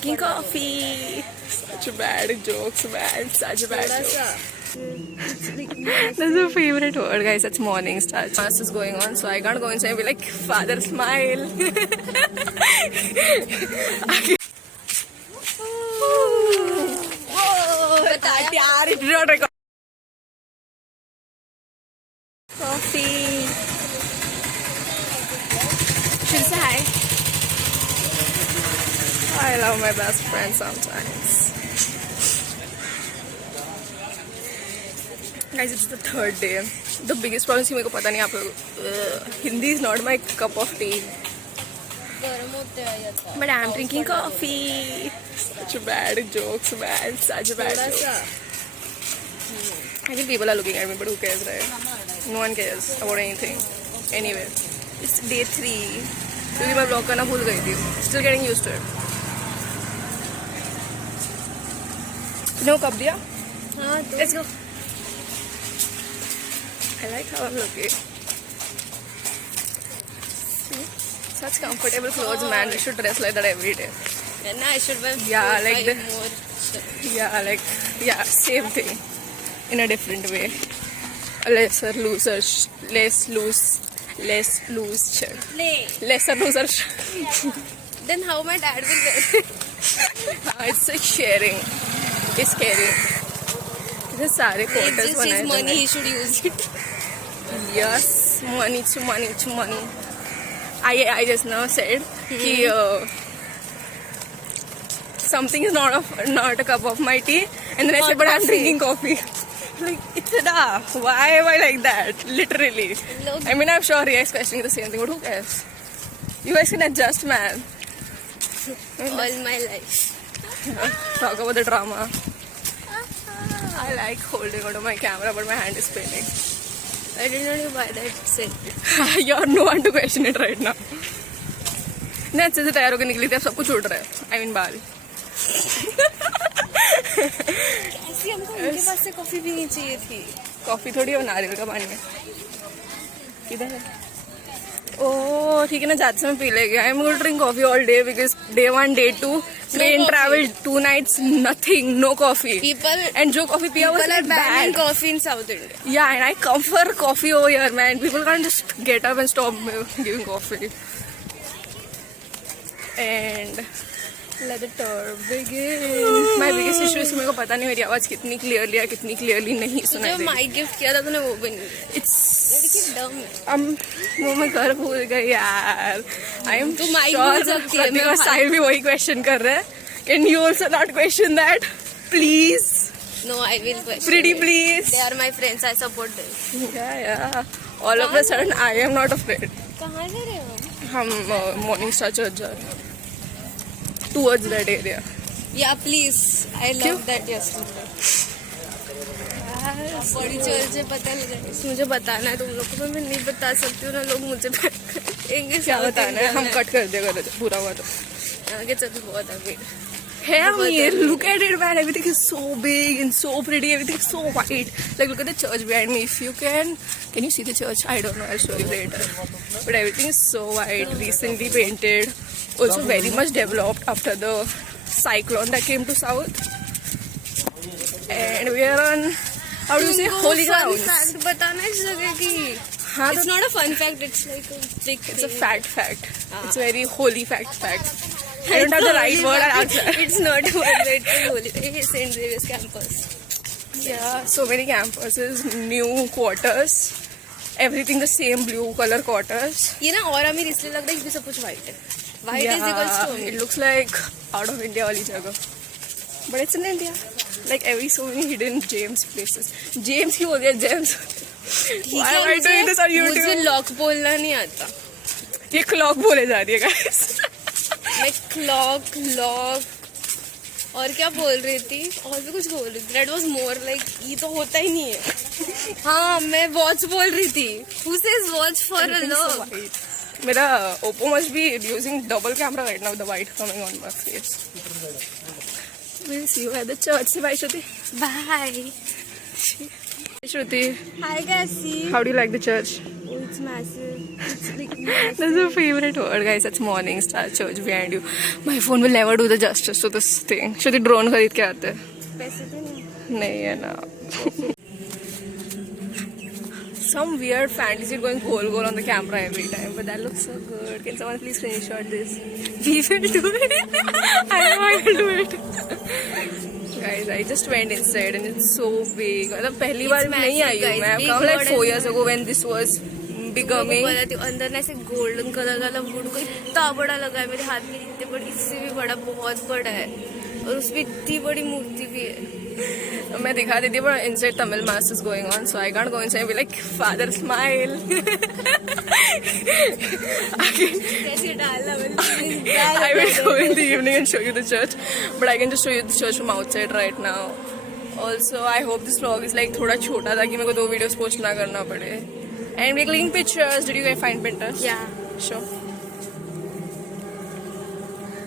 drinking coffee. Such bad jokes, man. Such bad jokes. That's my favorite word, guys. It's morning start. Mass is going on, so I can't go inside and be like, Father, smile. It did not record. Coffee. Should say hi. I love my best friend sometimes. Guys, it's the third day. The biggest problem is मुझे पता नहीं आप लोग Hindi is not my cup of tea. But I'm drinking coffee. Such bad jokes, man. Such bad jokes. I think people are looking at me, but who cares, right? No one cares about anything. Anyway, it's day 3. क्योंकि मैं vlog करना भूल गई थी. Still getting used to it. No कब दिया? हाँ. Let's go. I like how I'm looking. Such comfortable clothes, man. We should dress like that every day. And I should wear yeah, same thing in a different way. A lesser loser less loose shirt. Lesser loser shirt. Then how my dad will wear it? It's like sharing. It's caring. This सारे quarters बनाए his money, he should use it. Yes, money to money. I just now said कि something is not a cup of my tea, and then I said, but I'm drinking coffee. Like, itna, why am I like that? Literally. Look. I mean, I'm sure he is questioning the same thing, but who cares? You guys can adjust, man. All my life. Talk about the drama. I like holding onto my camera, but my hand is paining. I did not know why that said. You're no one to question it right now. मैं अच्छे से तैयार होकर निकली थी, अब सब कुछ उड़ रहा है. I mean बाल. ऐसी हमको उनके पास से कॉफी भी नहीं चाहिए थी. कॉफी थोड़ी है, नारियल का पानी है. किधर है? ओह ठीक है ना, जाते समय पी लेंगे. I'm going to drink coffee all day because day 1, day 2, train travel 2 nights, nothing, no coffee. People and जो coffee पिया was like banning bad. coffee in South India. Yeah, and I come for coffee over here, man. People can't just get up and stop giving coffee. And let the tour begin. My biggest issue is मेरे को पता नहीं मेरी आवाज कितनी clearly है, कितनी clearly नहीं सुनाई जो माइक गिफ्ट किया था तूने वो भी नहीं. It's लड़की डम है. वो मैं घर भूल गई यार. I am तू माइक sure भूल सकती है. प्रतीक और साहिल भी वही question कर रहे हैं. Can you also not question that? Please. No, I will question. Pretty it. please. They are my friends. I support them. Yeah. All of a sudden I am not afraid. कहाँ जा रहे हो? हम morning star church जा रहे हैं. Towards that area. Yeah, please. I love that yesterday. बड़ी church है, पता लगा. मुझे बताना है तुम लोग को, मैं नहीं बता सकती हूँ ना, लोग मुझे कहेंगे क्या बताना है, हम कट कर देगा पूरा हुआ तो. आगे चल बहुत आगे. Hey, Amir, look at it, man. Everything is so big and so pretty. Everything is so white. Like, look at the church behind me. If you can you see the church? I don't know. I'll show you later. But everything is so white, recently painted. Also very much developed after the cyclone that came to south. And we are on, how do you say, holy grounds. Fact बताना इस जगह की. हाँ, it's not a fun fact. It's like a big thing. It's a fact. It's a very holy fact. I don't have the right word. I'll answer. It's not a word. It's holy. Hey, St. Xavier's campus. Yeah, so many campuses, new quarters, everything the same blue color quarters. ये ना और अमीर इसलिए लग रहा है क्योंकि सब कुछ white है. White is equals to it looks like out of India वाली जगह. But it's in India. Like so many hidden James places. James क्यों हो गया James? Why am I doing this on YouTube? मुझे लॉक बोलना नहीं आता. ये क्लॉक बोले जा रही है guys. मैं क्लॉक लॉक और क्या बोल रही थी, और भी कुछ बोल रही थी. That was more like ये तो होता ही नहीं है. हाँ मैं वॉच बोल रही थी. Who says watch for a look? मेरा Oppo must be using double camera right now with the white coming on my face. We'll see you at the church. Bye, Shruti. Bye. Shruti, Hi, Cassie. how do you like the church? Oh, it's massive. It's like That's my favorite word, guys. That's Morning Star Church behind you. My phone will never do the justice to this thing. Shruti, drone खरीद के आते हैं? पैसे तो नहीं. नहीं है ना. Some weird fantasy going goal on the camera every time, but that looks so good. Can someone please screenshot this? We will do it. I know I will do it. Guys, I just went inside and it's so big. मतलब पहली बार नहीं आई हूँ मैं. I've come like 4 years ago when this was becoming. बताती हूँ, अंदर ना ऐसे गोल्डन कलर वाला वुड को इतना बड़ा लगा है मेरे हाथ में, इतने बड़ी, इससे भी बड़ा, बहुत बड़ा है, और उसमें इतनी बड़ी मूर्ति भी है. मैं दिखा देती हूँ, but inside Tamil mass is going on, so I can't go inside and be like, Father, smile. कैसे डालना I will go in the evening and show you the church, but I can just show you the church from outside right now. Also, I hope this vlog is like थोड़ा छोटा ताकि मेरे को 2 videos post ना करना पड़े. And we're clicking pictures. Did you guys find Pinterest? Yeah. Sure.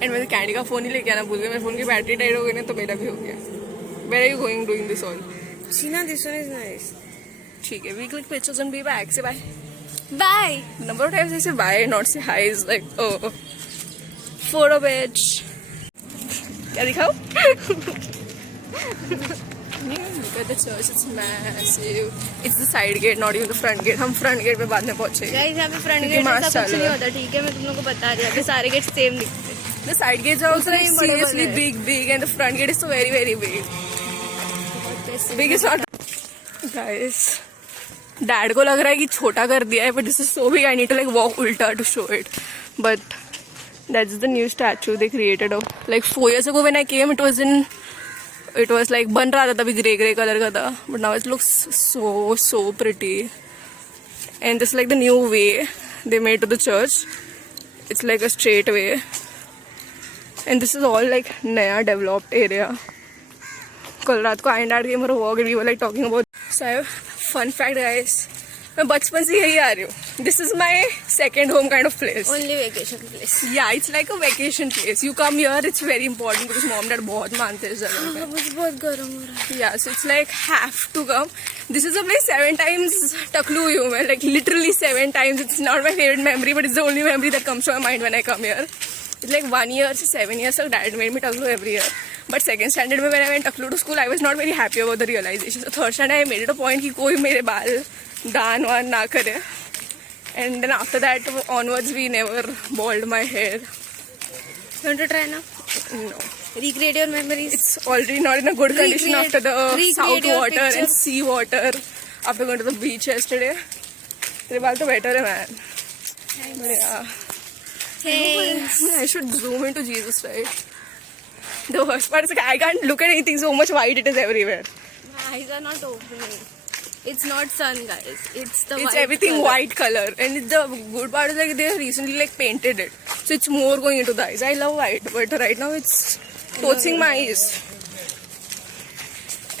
And मैं candy का फोन ही लेके आना भूल गई. मेरे फोन की बैटरी डेड हो गई ना, तो मेरा भी हो गया. Where are you going doing this all? Sheena, this one is nice. ठीक है, we click pictures and be back. Say bye. Bye. Number of times I say bye, not say hi is like, oh. Photo bitch. क्या दिखाओ? Look at the church, it's massive. It's the side gate, not even the front gate. हम front gate पे बाद में पहुंचेंगे. Guys, यहाँ पे front क्योंकि गेट मार्च ऐसा कुछ चालू नहीं है. होता, ठीक है, मैं तुम लोग को बता रही हूँ. अभी सारे गेट सेम दिखते हैं. The side gates are also like उतना ही बड़ा seriously है. big, and the front gate is so very big. Big is not. Guys, Dad को लग रहा है कि छोटा कर दिया है, but this is so big. I need to like walk ulta to show it. But that's the new statue they created of like 4 years ago when I came. It was like बन रहा था तभी grey color का था, but now it looks so pretty. And this is like the new way they made to the church. It's like a straight way, and this is all like नया developed area. कल रात को I and dad came for a walk and we were like talking about. So I have fun fact, guys. मैं बचपन से यही आ रही हूँ. This is my second home kind of place. Only vacation place. Yeah, it's like a vacation place. You come here, it's very important because mom dad बहुत मानते हैं इस जगह पे. मुझे बहुत गर्म हो रहा है. Yeah, so it's like have to come. This is a place 7 times टकलू हुई हूँ मैं, like literally 7 times. It's not my favorite memory, but it's the only memory that comes to my mind when I come here. It's like 1 year to 7 years old. Dad made me taklu every year. But second standard में when I went taklu to school, I was not very happy about the realization. So third standard I made it a point कि कोई मेरे बाल दान वान ना करे. And then after that onwards we never bald my hair. You want to try now? No. Recreate your memories. It's already not in a good condition after the south your water picture. and sea water. After going to the beach yesterday. तेरे बाल तो better है man. But yeah. Thanks. I should zoom into Jesus, right? The worst part is like I can't look at anything, so much white it is everywhere. My eyes are not opening. It's not sun, guys. It's the It's white everything color. white color, and the good part is like they recently like painted it, so it's more going into the eyes. I love white, but right now it's torching my eyes.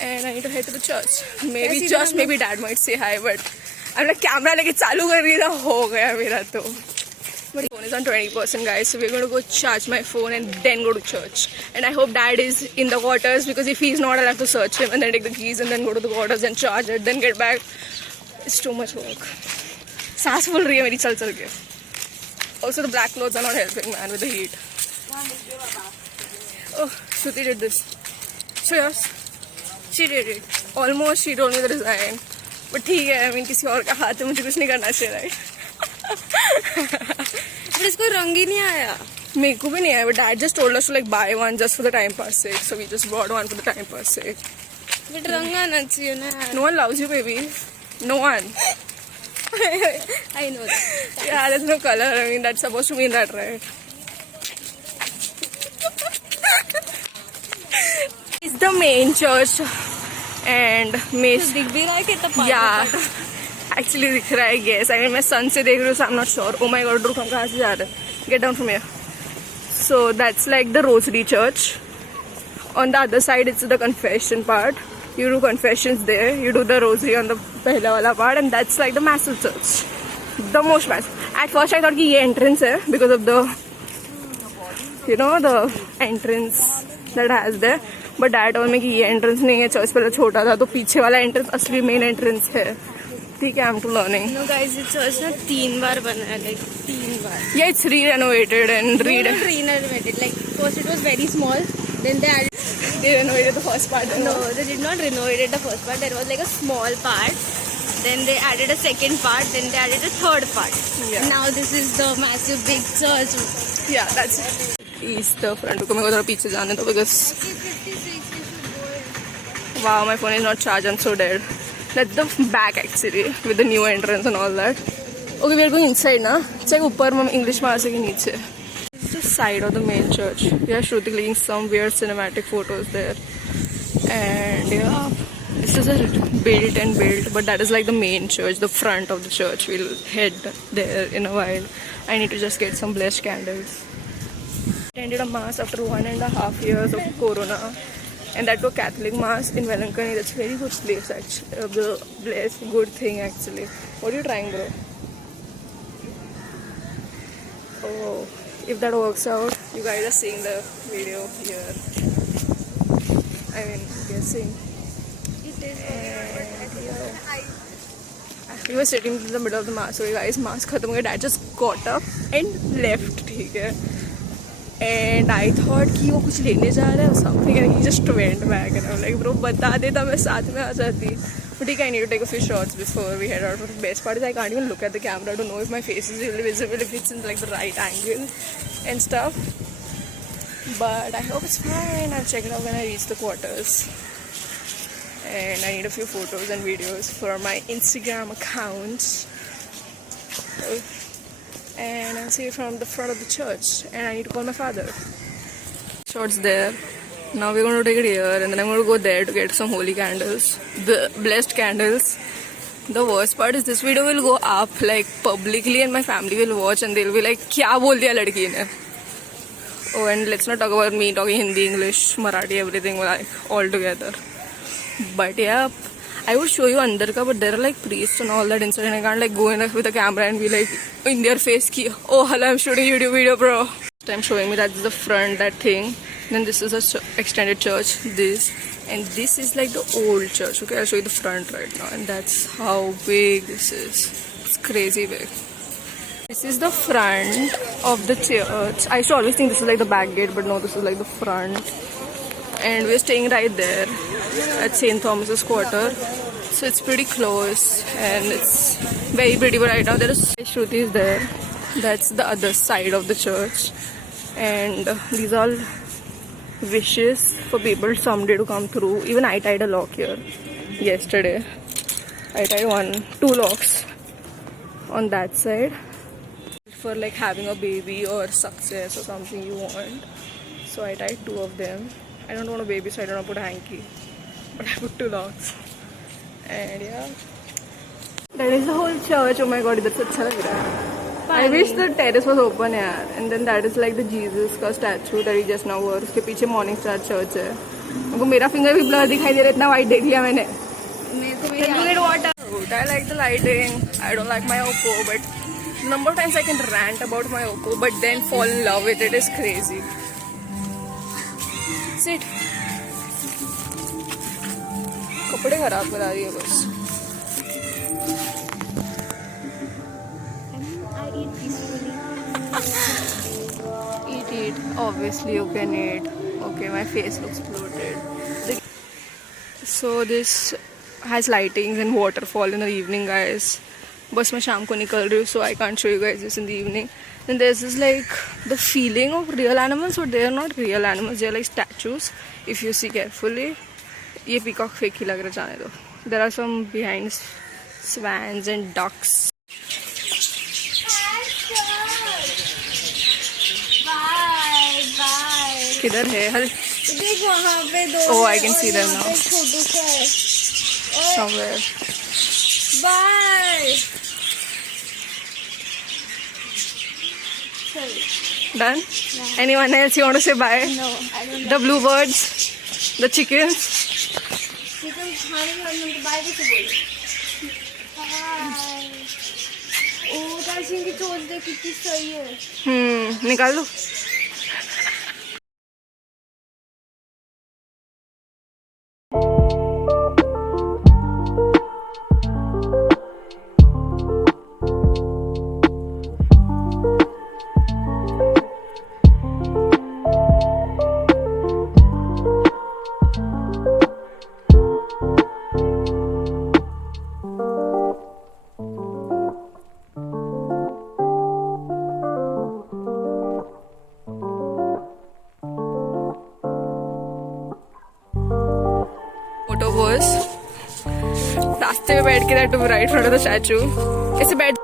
And I need to head to the church. Maybe just maybe Dad might say hi, but I'm like camera लेके चालू कर रही था हो गया मेरा तो. My phone is on 20%, guys, so we're going to go charge my phone and then go to church. And I hope Dad is in the quarters, because if he's not, I'll have to search him and then take the keys and then go to the quarters and charge it, then get back. It's too much work. सांस फूल रही है मेरी चल चल के. Also, the black clothes are not helping, man, with the heat. Oh, Shruti did this. So yours? She did it. Almost she told me the design. But ठीक है, I mean किसी और का हाथ है, मुझे कुछ नहीं करना चाहिए, right? But इसको रंग ही नहीं आया. मेरे को भी नहीं आया, but Dad just told us to like buy one just for the time pass sake, so we just bought one for the time pass sake. But रंग आना चाहिए ना यार. No one loves you, baby. No one. I know that. Yeah, there's no color. I mean, that's supposed to mean that, right? It's the main church, and दिख भी रहा है कितना पानी. yeah. Actually दिख रहा है, yes. I mean, मैं sun से देख रही हूँ, so I'm not sure. Oh my God, रुक हम कहाँ से जा रहे हैं? Get down from here. So that's like the Rosary Church. On the other side, it's the confession part. You do confessions there. You do the Rosary on the पहला वाला part, and that's like the massive church, the most massive. At first, I thought कि ये entrance है because of the, you know, the entrance that has there. But dad told me कि ये entrance नहीं है, church पहले छोटा था तो पीछे वाला entrance असली main entrance है. ठीक है, I'm to learning. No guys, ये church ना 3 बार बना है, like 3 bar. Yeah, it's re-renovated and Not renovated. Like first it was very small, then they renovated the first part. no, they did not renovate the first part. There was like a small part. Then they added a second part. Then they added a third part. Yeah. And now this is the massive big church. Yeah, that's it. Is the front. को मेरे को थोड़ा पीछे जाने दो because wow, my phone is not charged. I'm so dead. That's the back actually with the new entrance and all that. Okay, we are going inside now. Check ऊपर में English में आ सके नीचे. It's the side of the main church. We are shooting like some weird cinematic photos there. And yeah, this is a built, but that is like the main church, the front of the church. We'll head there in a while. I need to just get some blessed candles. Attended a mass after 1.5 years of corona, and that was Catholic mass in Velankani. That's a very good place actually. The blessed good thing actually. What are you trying, bro? Oh, if that works out, you guys are seeing the video here. I mean, guessing. We were sitting in the middle of the mass. So guys, mass khatam ho gaya. Dad just got up and left. ठीक है. And I thought कि वो कुछ लेने जा रहा है or something, and he just went back. And I'm like, bro, बता देता मैं साथ में आ जाती. But I need to take a few shots before we head out. But the best part is I can't even look at the camera to know if my face is really visible, if it's in like the right angle and stuff. But I hope it's fine. I'll check it out when I reach the quarters. And I need a few photos and videos for my Instagram account. And I'll see you from the front of the church. And I need to call my father. Shots there. Now we're going to take it here, and then I'm going to go there to get some holy candles, the blessed candles. The worst part is this video will go up like publicly, and my family will watch, and they'll be like, "Kya bol diya ladki ne?" Oh, and let's not talk about me talking Hindi, English, Marathi, everything like all together. But yeah, I would show you under ka, but there are like priests and all that inside, and I can't like go in with a camera and be like in their face ki, "Oh, hello, I'm shooting a YouTube video, bro." I'm showing me that's the front, that thing. Then this is a extended church, this, and this is like the old church. Okay, I'll show you the front right now, and that's how big this is. It's crazy big. This is the front of the church. I used to always think this is like the back gate, but no, this is like the front. And we're staying right there at St. Thomas's Quarter, so it's pretty close and it's very pretty. But right now there is Shruti is there. That's the other side of the church, and these are all wishes for people someday to come through. Even I tied a lock here yesterday. I tied 2 locks on that side for like having a baby or success or something you want. So I tied 2 of them. I don't want a baby, so I don't want to put a hanky, but I put 2 locks. And yeah, that is the whole church. Oh my god, it's अच्छा लग रहा है. I wish the terrace was open यार. And then that is like the Jesus का statue that he just now wore. उसके पीछे Morning Star Church है. मुझको मेरा finger भी blur दिखाई दे रहा है. इतना white देख लिया मैंने. Can you get water? I like the lighting. I don't like my Oppo, but the number of times I can rant about my Oppo, but then fall in love with it is crazy. Sit. कपड़े खराब करा रही है बस. Eat. Obviously you can eat. Okay, my face looks bloated. So this has lightings and waterfall in the evening, guys. बस मैं शाम को निकल रही हूँ, so I can't show you guys this in the evening. Then there's this like the feeling of real animals, but they are not real animals. They are like statues. If you see carefully, ये peacock fake ही लग रहा है, जाने दो. There are some behind swans and ducks. किधर है? हल देख वहाँ पे 2. Oh, I can see them now. छोटू सा है. Somewhere. Bye. Done? Yeah. Anyone else you want to say bye? No, I don't. The bluebirds, the chickens. Chicken खाने के बाद मैं बाय कैसे बोलूं? Bye. ओ ताशिन की चोंच देख कितनी सही है. निकाल लो. रास्ते में बैठ के that too right front of the statue. ऐसे बैठ